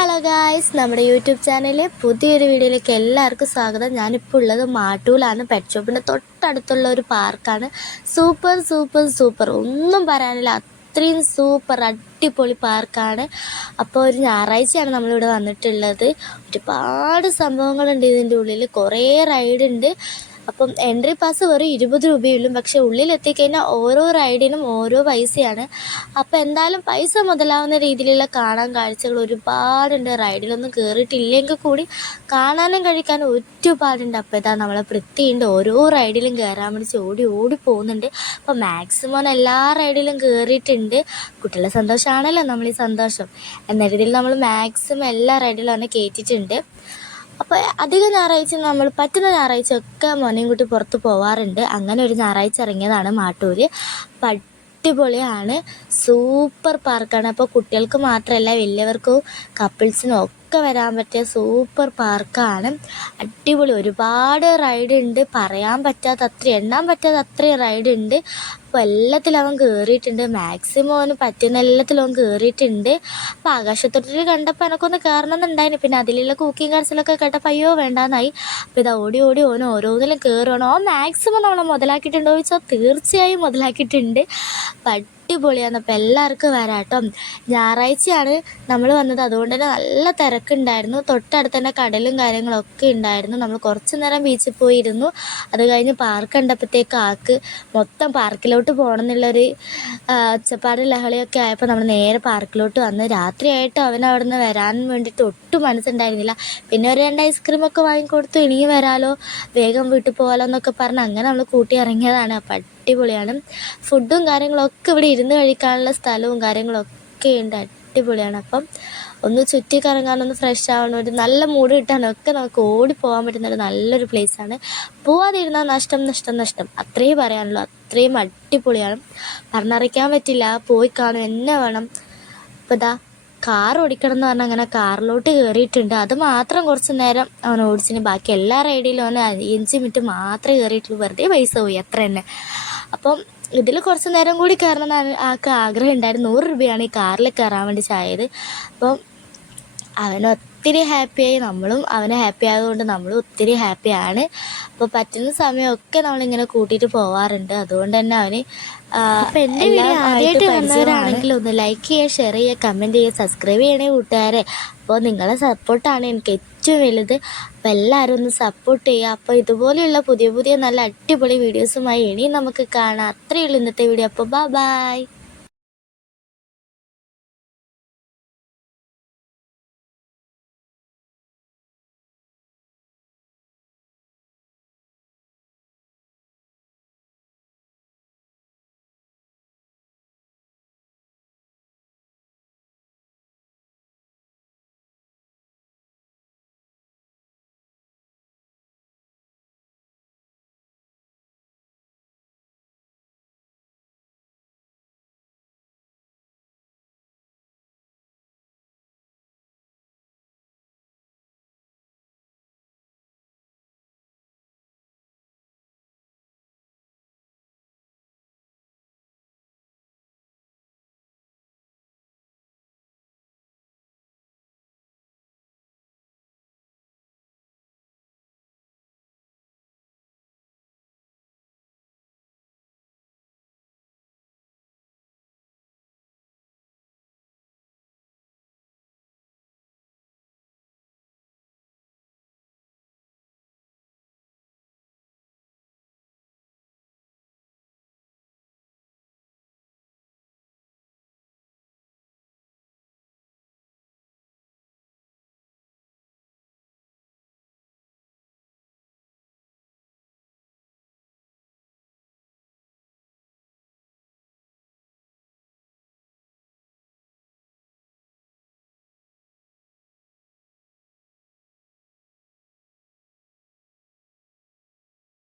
Hello guys, നമ്മുടെ YouTube ചാനലിലെ പുതിയൊരു വീഡിയോയിലേക്ക് എല്ലാവർക്കും സ്വാഗതം. ഞാനിപ്പോൾ ഉള്ളത് മാട്ടൂലാണ്. പെറ്റ് ഷോപ്പിൻ്റെ തൊട്ടടുത്തുള്ള ഒരു പാർക്കാണ്. സൂപ്പർ സൂപ്പർ സൂപ്പർ, ഒന്നും പറയാനില്ല, അത്രയും സൂപ്പർ അടിപൊളി പാർക്കാണ്. അപ്പോൾ ഒരു ഞായറാഴ്ചയാണ് നമ്മളിവിടെ വന്നിട്ടുള്ളത്. ഒരുപാട് സംഭവങ്ങളുണ്ട് ഇതിൻ്റെ ഉള്ളിൽ, കുറേ റൈഡ് ഉണ്ട്. അപ്പം എൻട്രി പാസ് വെറും 20 രൂപയുള്ളൂ. പക്ഷേ ഉള്ളിലെത്തിക്കഴിഞ്ഞാൽ ഓരോ റൈഡിനും ഓരോ പൈസയാണ്. അപ്പോൾ എന്തായാലും പൈസ മുതലാവുന്ന രീതിയിലുള്ള കാണാൻ കാഴ്ചകൾ ഒരുപാടുണ്ട്. റൈഡിലൊന്നും കയറിയിട്ടില്ലെങ്കിൽ കൂടി കാണാനും കഴിക്കാനും ഒരുപാടുണ്ട്. അപ്പോൾ ഇതാ നമ്മളെ വൃത്തിയുണ്ട്, ഓരോ റൈഡിലും കയറാൻ വേണ്ടി ഓടി ഓടി പോകുന്നുണ്ട്. അപ്പോൾ മാക്സിമം എല്ലാ റൈഡിലും കയറിയിട്ടുണ്ട്. കുട്ടികളുടെ സന്തോഷമാണല്ലോ നമ്മൾ ഈ സന്തോഷം എന്ന രീതിയിൽ നമ്മൾ മാക്സിമം എല്ലാ റൈഡിലും തന്നെ കയറ്റിയിട്ടുണ്ട്. അപ്പോൾ അധികം ഞായറാഴ്ച നമ്മൾ പറ്റുന്ന ഞായറാഴ്ച ഒക്കെ മോനെയും കുട്ടി പുറത്ത് പോവാറുണ്ട്. അങ്ങനെ ഒരു ഞായറാഴ്ച ഇറങ്ങിയതാണ് മാട്ടൂർ. അടിപൊളിയാണ്, സൂപ്പർ പാർക്കാണ്. അപ്പോൾ കുട്ടികൾക്ക് മാത്രമല്ല വലിയവർക്കും കപ്പിൾസിനും ഒക്കെ വരാൻ പറ്റിയ സൂപ്പർ പാർക്കാണ്. അടിപൊളി, ഒരുപാട് റൈഡ് ഉണ്ട്, പറയാൻ പറ്റാത്ത അത്രയും, എണ്ണാൻ പറ്റാത്ത അത്രയും റൈഡ് ഉണ്ട്. അപ്പോൾ എല്ലാത്തിലും അവൻ കയറിയിട്ടുണ്ട്. മാക്സിമം അവന് പറ്റുന്ന എല്ലാത്തിലും അവൻ കയറിയിട്ടുണ്ട്. അപ്പോൾ ആകാശത്തൊട്ടിൽ കണ്ടപ്പോൾ എനക്കൊന്ന് കയറണമെന്നുണ്ടായിരുന്നു. പിന്നെ അതിലുള്ള കുക്കിംഗ് കാർസിലൊക്കെ കേട്ടപ്പോൾ അയ്യോ വേണ്ടാന്നായി. അപ്പോൾ ഇതാ ഓടി ഓടി ഓന് ഓരോന്നിലും കയറുകയാണ്. ഓൻ മാക്സിമം നമ്മളെ മുതലാക്കിയിട്ടുണ്ടോ ചോദിച്ചാൽ തീർച്ചയായും മുതലാക്കിയിട്ടുണ്ട്. അടിപൊളിയാണ്. അപ്പോൾ എല്ലാവർക്കും വരാം കേട്ടോ. ഞായറാഴ്ചയാണ് നമ്മൾ വന്നത്, അതുകൊണ്ട് തന്നെ നല്ല തിരക്കുണ്ടായിരുന്നു. തൊട്ടടുത്ത് തന്നെ കടലും കാര്യങ്ങളൊക്കെ ഉണ്ടായിരുന്നു. നമ്മൾ കുറച്ച് നേരം ബീച്ചിൽ പോയിരുന്നു. അത് കഴിഞ്ഞ് പാർക്ക് കണ്ടപ്പോഴത്തേക്ക് ആൾക്ക് മൊത്തം പാർക്കിലോട്ട് പോകണം എന്നുള്ളൊരു ഒച്ചപ്പാട് ലഹളയൊക്കെ ആയപ്പോൾ നമ്മൾ നേരെ പാർക്കിലോട്ട് വന്ന്. രാത്രിയായിട്ട് അവൻ അവിടെ നിന്ന് വരാൻ വേണ്ടിയിട്ട് ഒട്ടും മനസ്സുണ്ടായിരുന്നില്ല. പിന്നെ ഒരു 2 ഐസ്ക്രീമൊക്കെ വാങ്ങിക്കൊടുത്തു. ഇനിയും വരാലോ, വേഗം വീട്ടിൽ പോകാലോ എന്നൊക്കെ പറഞ്ഞ് അങ്ങനെ നമ്മൾ കൂട്ടി ഇറങ്ങിയതാണ്. അപ്പം അടിപൊളിയാണ്. ഫുഡും കാര്യങ്ങളൊക്കെ ഇവിടെ ഇരുന്ന് കഴിക്കാനുള്ള സ്ഥലവും കാര്യങ്ങളൊക്കെ ഉണ്ട്, അടിപൊളിയാണ്. അപ്പം ഒന്ന് ചുറ്റി കറങ്ങാനൊന്ന് ഫ്രഷ് ആവണം, ഒരു നല്ല മൂഡ് കിട്ടാനൊക്കെ നമുക്ക് ഓടിപ്പോകാൻ പറ്റുന്ന ഒരു നല്ലൊരു പ്ലേസാണ്. പോവാതിരുന്നാൽ നഷ്ടം നഷ്ടം നഷ്ടം, അത്രയും പറയാനുള്ളൂ. അത്രയും അടിപൊളിയാണ്, പറഞ്ഞറിയിക്കാൻ പറ്റില്ല. പോയി കാണും എന്നെ വേണം. അപ്പോൾ ഇതാ കാർ ഓടിക്കണം എന്ന് പറഞ്ഞാൽ അങ്ങനെ കാറിലോട്ട് കയറിയിട്ടുണ്ട്. അത് മാത്രം കുറച്ച് നേരം അവൻ ഓടിച്ചിന്. ബാക്കി എല്ലാ റൈഡിലും അവൻ 5 മിനിറ്റ് മാത്രമേ കയറിയിട്ടുള്ളൂ. വെറുതെ പൈസ പോയി, അത്ര തന്നെ. അപ്പം ഇതിൽ കുറച്ച് നേരം കൂടി കയറണം എന്ന് ആൾക്ക് ആഗ്രഹം ഉണ്ടായിരുന്നു. 100 രൂപയാണ് ഈ കാറിൽ കയറാൻ വേണ്ടി ചായത്. അപ്പം അവനൊത്തിരി ഹാപ്പിയായി, നമ്മളും അവനെ ഹാപ്പി ആയതുകൊണ്ട് നമ്മളും ഒത്തിരി ഹാപ്പിയാണ്. അപ്പോൾ പറ്റുന്ന സമയമൊക്കെ നമ്മളിങ്ങനെ കൂട്ടിയിട്ട് പോവാറുണ്ട്. അതുകൊണ്ട് തന്നെ അവന് അപ്പോൾ എൻ്റെ വീഡിയോ ആദ്യമായിട്ട് വന്നവരാണെങ്കിൽ ഒന്ന് ലൈക്ക് ചെയ്യുക, ഷെയർ ചെയ്യുക, കമൻറ്റ് ചെയ്യുക, സബ്സ്ക്രൈബ് ചെയ്യണേ കൂട്ടുകാരെ. അപ്പോൾ നിങ്ങളെ സപ്പോർട്ടാണ് എനിക്ക് ഏറ്റവും വലുത്. അപ്പോൾ എല്ലാവരും ഒന്ന് സപ്പോർട്ട് ചെയ്യുക. അപ്പോൾ ഇതുപോലെയുള്ള പുതിയ പുതിയ നല്ല അടിപൊളി വീഡിയോസുമായി ഇനിയും നമുക്ക് കാണാം. അത്രയേ ഉള്ളൂ ഇന്നത്തെ വീഡിയോ. അപ്പോൾ ബൈ.